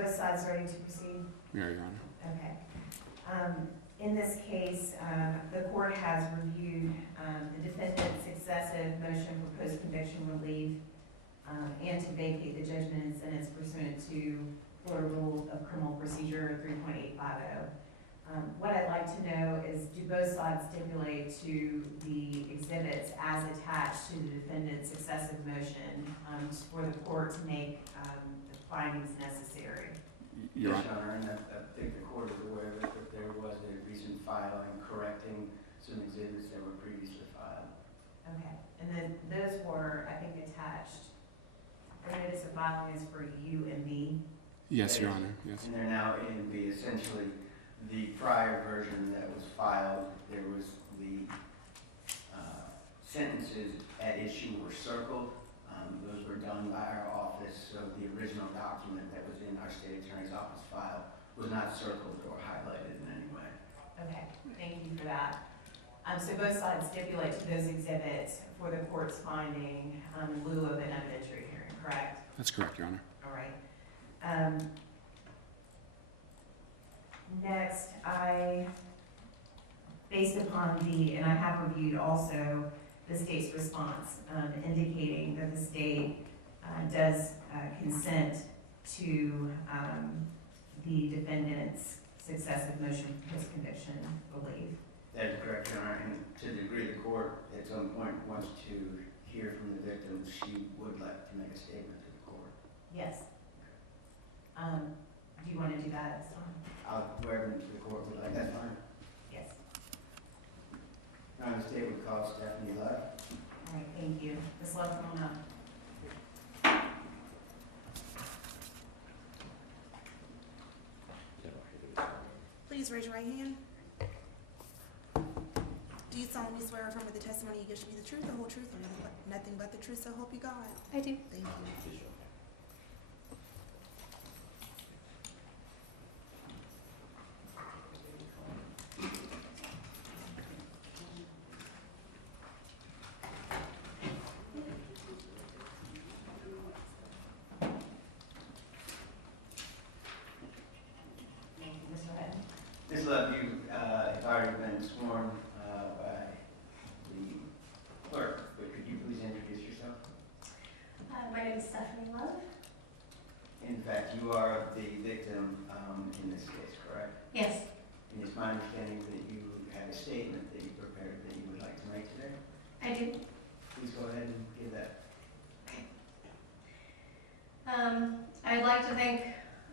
both sides ready to proceed? We are, Your Honor. Okay. In this case, the court has reviewed the defendant's successive motion for post-conviction relief and to vacate the judgment and sentence pursuant to Florida Rules of Criminal Procedure 3.850. What I'd like to know is, do both sides stipulate to the exhibits as attached to the defendant's successive motion for the court to make the findings necessary? Your Yes, Honor. Your Honor, and I think the court is aware that there was a recent filing correcting some exhibits that were previously filed. Okay, and then those were, I think, attached. The notice of filing is for U and B. Yes, Your Honor. Yes. And they're now A and B. Essentially, the prior version that was filed, there was the sentences at issue were circled. Those were done by our office, so the original document that was in our state attorney's office file was not circled or highlighted in any way. Okay, thank you for that. So both sides stipulate to those exhibits for the court's finding in lieu of an evidentiary hearing, correct? That's correct, Your Honor. All right. Next, based upon and I have reviewed also the state's response, indicating that the state does consent to the defendant's successive motion for post-conviction relief. That is correct, Your Honor, and to the degree the court at some point wants to hear from the victim, she would like to make a statement to the court. Yes. Do you want to do that at this time? Wherever the court would like, that's fine. Yes. Your Honor, the state would call Stephanie Love. All right, thank you. Ms. Love, come on up. Please raise your right hand. Do you solemnly swear or affirm that the testimony you give should be the truth, the whole truth, and nothing but the truth, so help you God? I do. Thank you. Ms. Love, you have already been sworn by the clerk, but could you please introduce yourself? My name is Stephanie Love. In fact, you are the victim in this case, correct? Yes. And it's my understanding that you have a statement that you prepared that you would like to make today. I do. Please go ahead and give that. I'd like to thank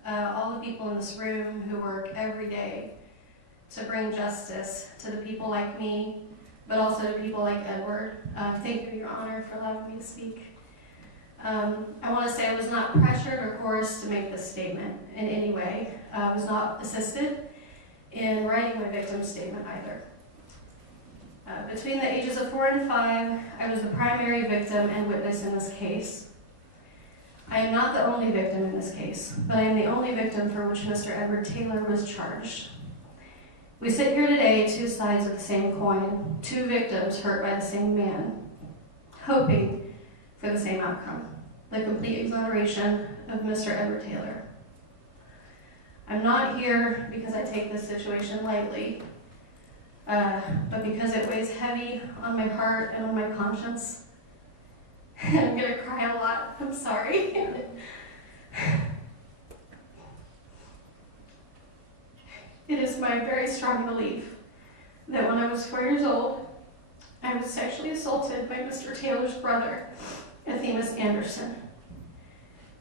all the people in this room who work every day to bring justice to the people like me, but also to people like Edward. Thank you, Your Honor, for allowing me to speak. I want to say I was not pressured or coerced to make this statement in any way. I was not assisted in writing my victim's statement either. Between the ages of 4 and 5, I was the primary victim and witness in this case. I am not the only victim in this case, but I am the only victim for which Mr. Edward Taylor was charged. We sit here today, two sides of the same coin, two victims hurt by the same man, hoping for the same outcome, the complete exoneration of Mr. Edward Taylor. I'm not here because I take this situation lightly, but because it weighs heavy on my heart and on my conscience. I'm gonna cry a lot, I'm sorry. It is my very strong belief that when I was 4 years old, I was sexually assaulted by Mr. Taylor's brother, Themis Anderson,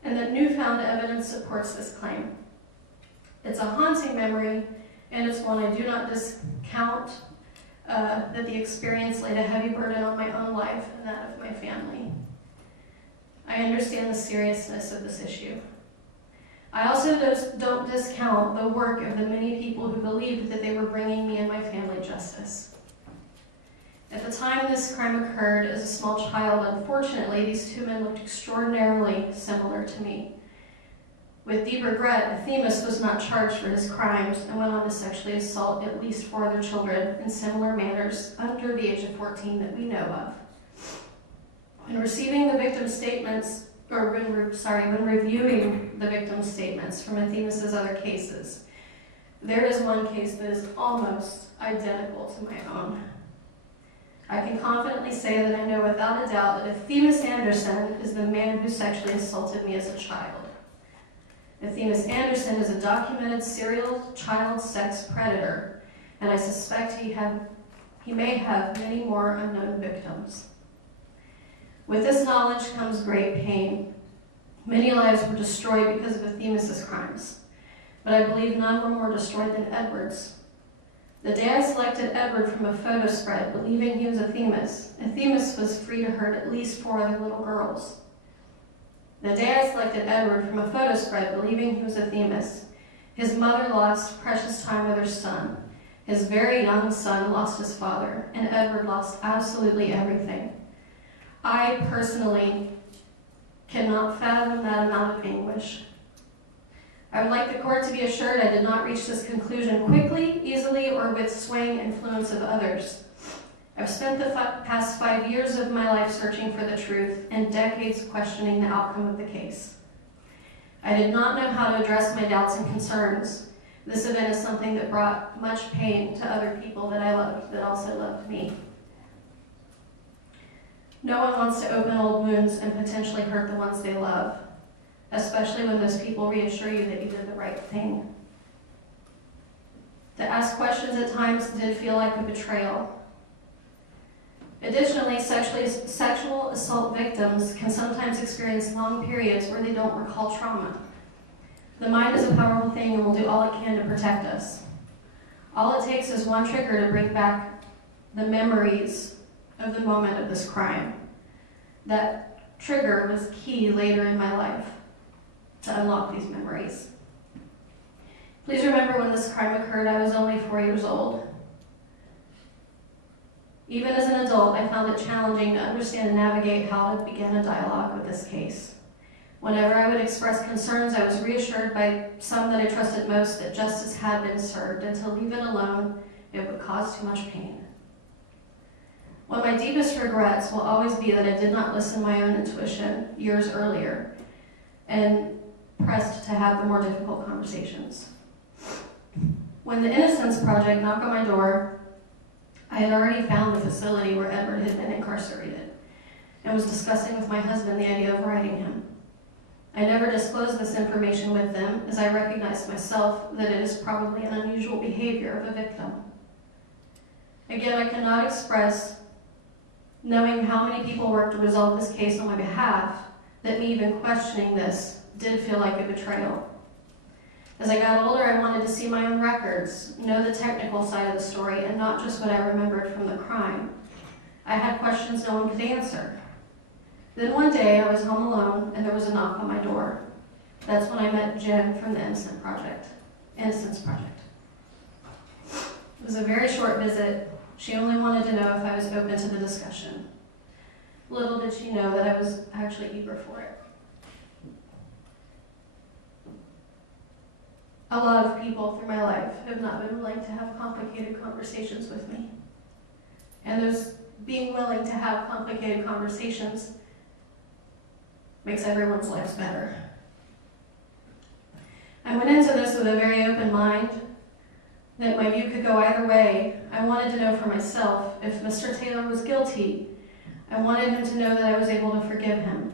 and that newfound evidence supports this claim. It's a haunting memory, and it's one I do not discount, that the experience laid a heavy burden on my own life and that of my family. I understand the seriousness of this issue. I also don't discount the work of the many people who believed that they were bringing me and my family justice. At the time this crime occurred, as a small child, unfortunately, these two men looked extraordinarily similar to me. With deep regret, Themis was not charged for his crimes and went on to sexually assault at least 4 other children in similar manners under the age of 14 that we know of. In receiving the victim's statements, when reviewing the victim's statements from Athena's other cases, there is one case that is almost identical to my own. I can confidently say that I know without a doubt that Athena's Anderson is the man who sexually assaulted me as a child. Athena's Anderson is a documented serial child sex predator, and I suspect he may have many more unknown victims. With this knowledge comes great pain. Many lives were destroyed because of Athena's crimes, but I believe none were more destroyed than Edward's. The day I selected Edward from a photo spread, believing he was Athena's was free to hurt at least 4 other little girls. The day I selected Edward from a photo spread, believing he was Athena's, his mother lost precious time with her son. His very young son lost his father, and Edward lost absolutely everything. I personally cannot fathom that amount of anguish. I would like the court to be assured I did not reach this conclusion quickly, easily, or with swaying influence of others. I've spent the past 5 years of my life searching for the truth and decades questioning the outcome of the case. I did not know how to address my doubts and concerns. This event is something that brought much pain to other people that I loved, that also loved me. No one wants to open old wounds and potentially hurt the ones they love, especially when those people reassure you that you did the right thing. To ask questions at times did feel like a betrayal. Additionally, sexual assault victims can sometimes experience long periods where they don't recall trauma. The mind is a powerful thing and will do all it can to protect us. All it takes is one trigger to bring back the memories of the moment of this crime. That trigger was key later in my life to unlock these memories. Please remember, when this crime occurred, I was only 4 years old. Even as an adult, I found it challenging to understand and navigate how to begin a dialogue with this case. Whenever I would express concerns, I was reassured by some that I trusted most that justice had been served, and to leave it alone, it would cause too much pain. One of my deepest regrets will always be that I did not listen to my own intuition years earlier and pressed to have the more difficult conversations. When the Innocence Project knocked on my door, I had already found the facility where Edward had been incarcerated and was discussing with my husband the idea of writing him. I never disclosed this information with them, as I recognized myself that it is probably an unusual behavior of a victim. Again, I cannot express, knowing how many people worked to resolve this case on my behalf, that me even questioning this did feel like a betrayal. As I got older, I wanted to see my own records, know the technical side of the story, and not just what I remembered from the crime. I had questions no one could answer. Then one day, I was home alone, and there was a knock on my door. That's when I met Jen from the Innocence Project. It was a very short visit. She only wanted to know if I was open to the discussion. Little did she know that I was actually eager for it. A lot of people through my life have not been willing to have complicated conversations with me. And those being willing to have complicated conversations makes everyone's lives better. I went into this with a very open mind, that my view could go either way. I wanted to know for myself if Mr. Taylor was guilty. I wanted him to know that I was able to forgive him.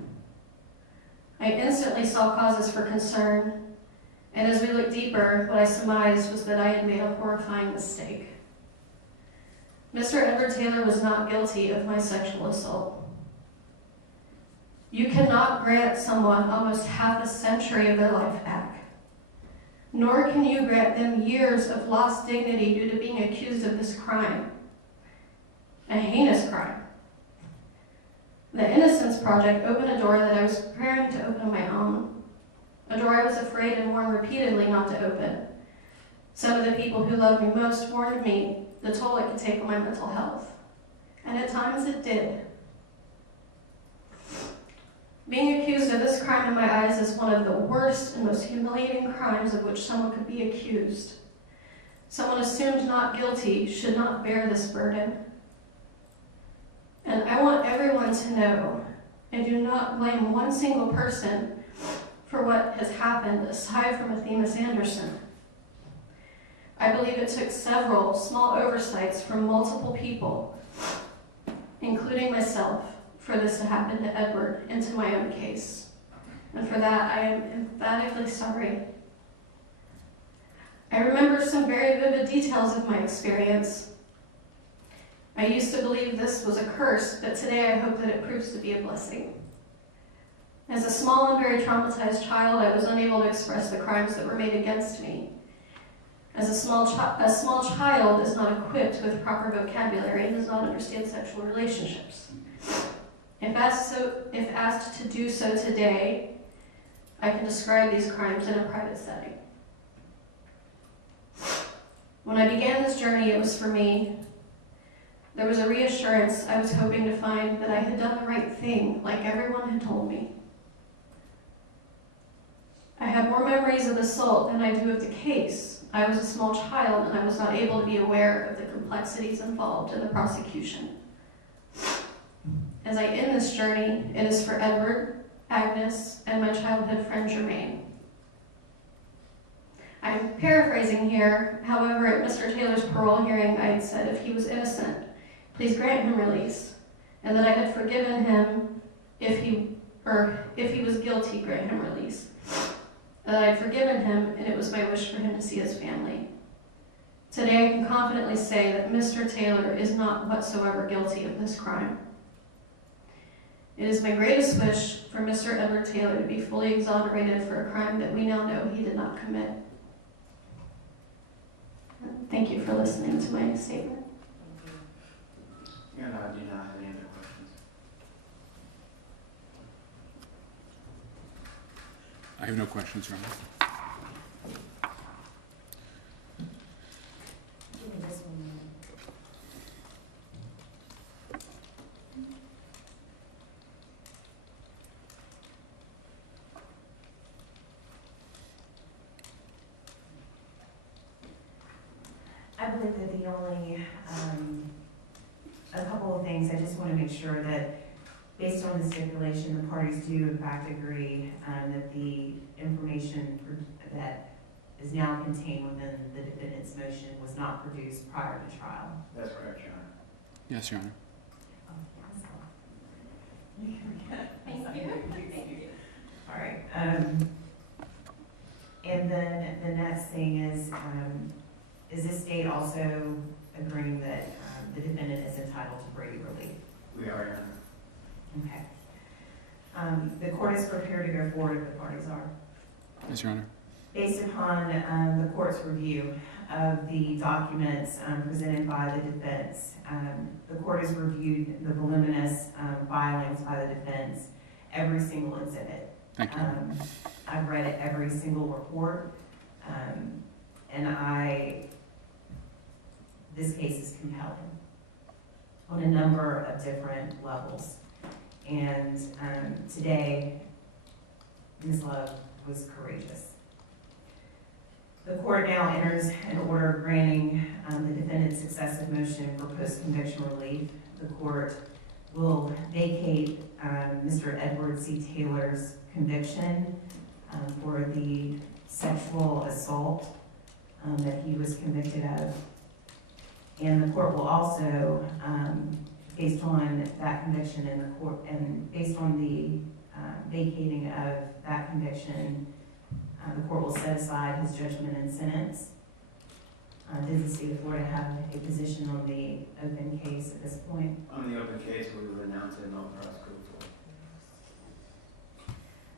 I instantly saw causes for concern, and as we looked deeper, what I surmised was that I had made a horrifying mistake. Mr. Edward Taylor was not guilty of my sexual assault. You cannot grant someone almost half a century of their life back, nor can you grant them years of lost dignity due to being accused of this crime, a heinous crime. The Innocence Project opened a door that I was preparing to open on my own, a door I was afraid and warned repeatedly not to open. Some of the people who loved me most warned me the toll it could take on my mental health, and at times it did. Being accused of this crime in my eyes is one of the worst and most humiliating crimes of which someone could be accused. Someone assumed not guilty should not bear this burden. And I want everyone to know I do not blame one single person for what has happened aside from Athena Sanderson. I believe it took several small oversights from multiple people, including myself, for this to happen to Edward and to my own case. And for that, I am emphatically sorry. I remember some very vivid details of my experience. I used to believe this was a curse, but today I hope that it proves to be a blessing. As a small and very traumatized child, I was unable to express the crimes that were made against me. As a small child is not equipped with proper vocabulary and does not understand sexual relationships. If asked to do so today, I can describe these crimes in a private setting. When I began this journey, it was for me. There was a reassurance I was hoping to find that I had done the right thing, like everyone had told me. I have more memories of assault than I do of the case. I was a small child and I was not able to be aware of the complexities involved in the prosecution. As I end this journey, it is for Edward, Agnes, and my childhood friend Jermaine. I'm paraphrasing here. However, at Mr. Taylor's parole hearing, I had said if he was innocent, please grant him release, and that I had forgiven him if he was guilty, grant him release. And that I had forgiven him, and it was my wish for him to see his family. Today, I can confidently say that Mr. Taylor is not whatsoever guilty of this crime. It is my greatest wish for Mr. Edward Taylor to be fully exonerated for a crime that we now know he did not commit. Thank you for listening to my statement. And I do not have any other questions. I have no questions, Your Honor. Give me this one. I believe that the only, a couple of things, I just want to make sure that based on the stipulation, the parties do in fact agree that the information that is now contained within the defendant's motion was not produced prior to trial. That's correct, Your Honor. Yes, Your Honor. Thank you. All right. And then the next thing is this state also agreeing that the defendant is entitled to Brady relief? We are, Your Honor. Okay. The court is prepared to go forward if the parties are. Yes, Your Honor. Based upon the court's review of the documents presented by the defense, the court has reviewed the voluminous filings by the defense, every single exhibit. Thank you. I've read every single report, and this case is compelling on a number of different levels. And today, Ms. Love was courageous. The court now enters an order granting the defendant's successive motion for post-conviction relief. The court will vacate Mr. Edward C. Taylor's conviction for the sexual assault that he was convicted of. And the court will also, based on that conviction in the court, and based on the vacating of that conviction, the court will set aside his judgment and sentence. Does the state of Florida have a position on the open case at this point? On the open case, we will announce it no prosecutor.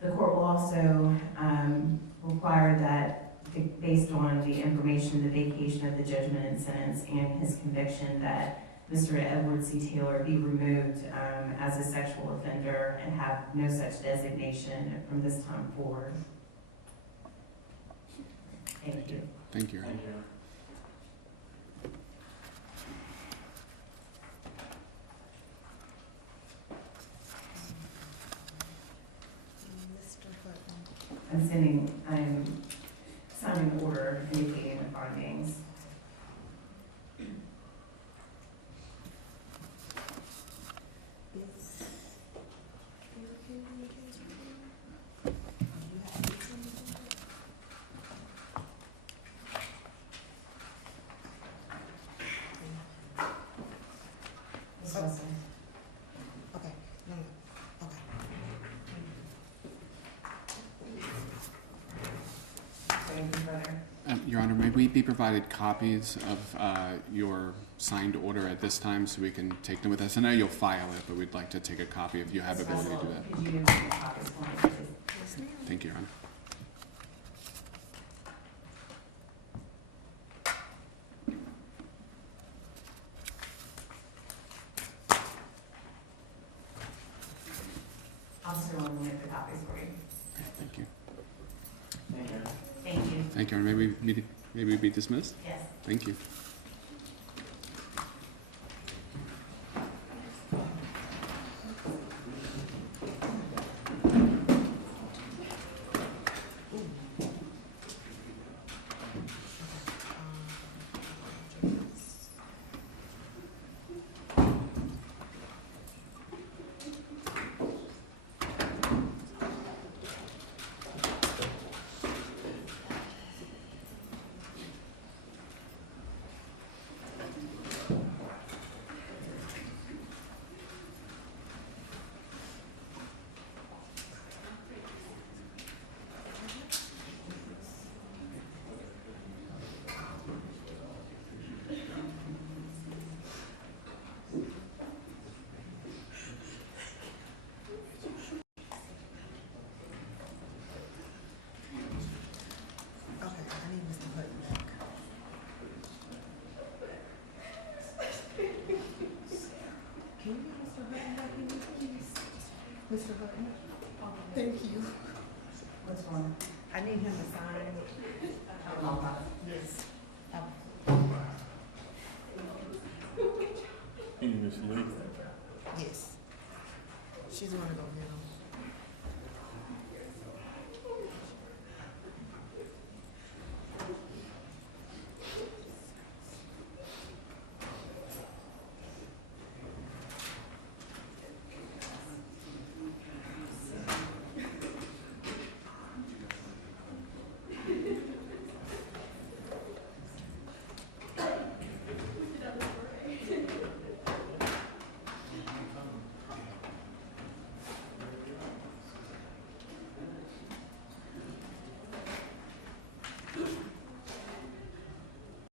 The court will also require that, based on the information, the vacation of the judgment and sentence and his conviction, that Mr. Edward C. Taylor be removed as a sexual offender and have no such designation from this time forward. Thank you. Thank you, Your Honor. Thank you. Mr. Hutton. I'm signing an order indicating the findings. Is Your Honor, may we be provided copies of your signed order at this time so we can take them with us? I know you'll file it, but we'd like to take a copy if you have ability to do that. Could you make copies for me, please? Yes, ma'am. Thank you, Your Honor. Officer Long will make the copies for you. Okay, thank you. Thank you. Thank you. Thank you, Your Honor. May we be dismissed? Yes. Thank you. Okay, I need Mr. Hutton back. Can you get Mr. Hutton back in here, please? Mr. Hutton? Thank you. What's wrong? I need him to sign. Yes. You need Miss Lee. Yes. She's gonna go get him.